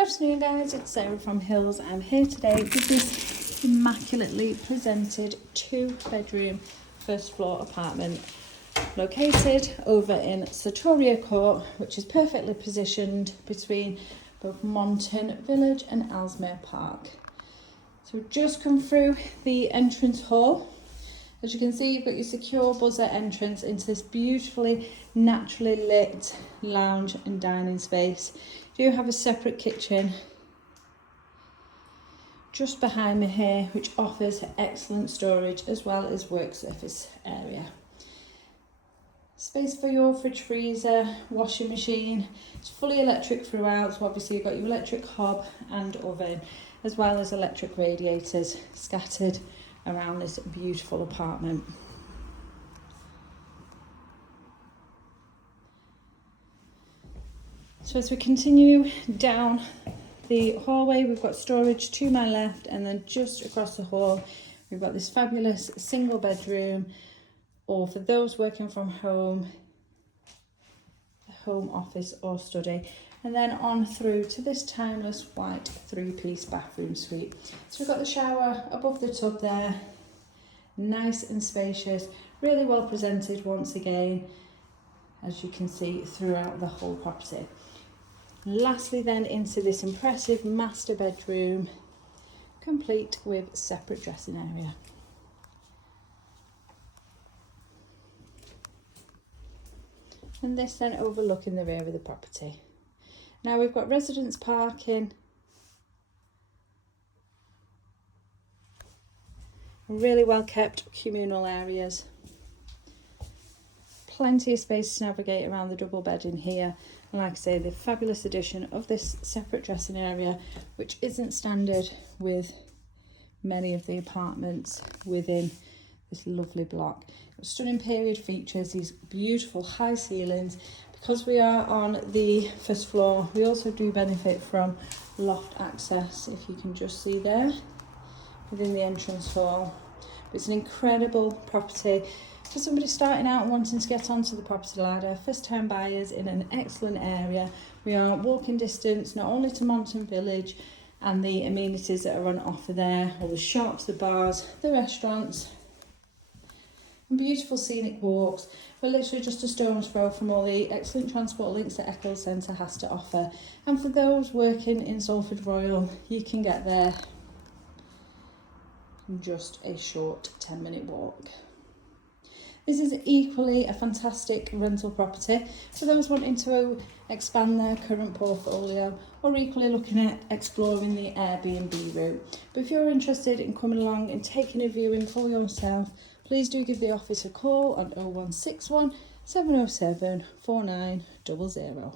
Good afternoon guys, it's Sarah from Hills. I'm here today with this immaculately presented 2-bedroom first floor apartment located over in Sartoria Court, which is perfectly positioned between both Monton Village and Ellesmere Park. So we've just come through the entrance hall. As you can see, you've got your secure buzzer entrance into this beautifully naturally lit lounge and dining space. You do have a separate kitchen just behind me here, which offers excellent storage as well as work surface area. Space for your fridge, freezer, washing machine. It's fully electric throughout, so obviously you've got your electric hob and oven, as well as electric radiators scattered around this beautiful apartment. So as we continue down the hallway, we've got storage to my left, and then just across the hall we've got this fabulous single bedroom, or for those working from home, the home office or study, and then on through to this timeless white 3-piece bathroom suite. So we've got the shower above the tub there, nice and spacious, really well presented once again, as you can see throughout the whole property. Lastly then into this impressive master bedroom, complete with separate dressing area. And this then overlooking the rear of the property. Now we've got residence parking, really well kept communal areas, plenty of space to navigate around the double bed in here, and like I say, the fabulous addition of this separate dressing area, which isn't standard with many of the apartments within this lovely block. Stunning period features, these beautiful high ceilings. Because we are on the first floor, we also do benefit from loft access, if you can just see there within the entrance hall. But it's an incredible property for somebody starting out and wanting to get onto the property ladder, first time buyers in an excellent area. We are walking distance not only to Monton Village and the amenities that are on offer there, all the shops, the bars, the restaurants, and beautiful scenic walks. We're literally just a stone's throw from all the excellent transport links that Eccles Centre has to offer. And for those working in Salford Royal, you can get there in just a short 10-minute walk. This is equally a fantastic rental property for those wanting to expand their current portfolio, or equally looking at exploring the Airbnb route. But if you're interested in coming along and taking a viewing for yourself, please do give the office a call on 0161 707 4900.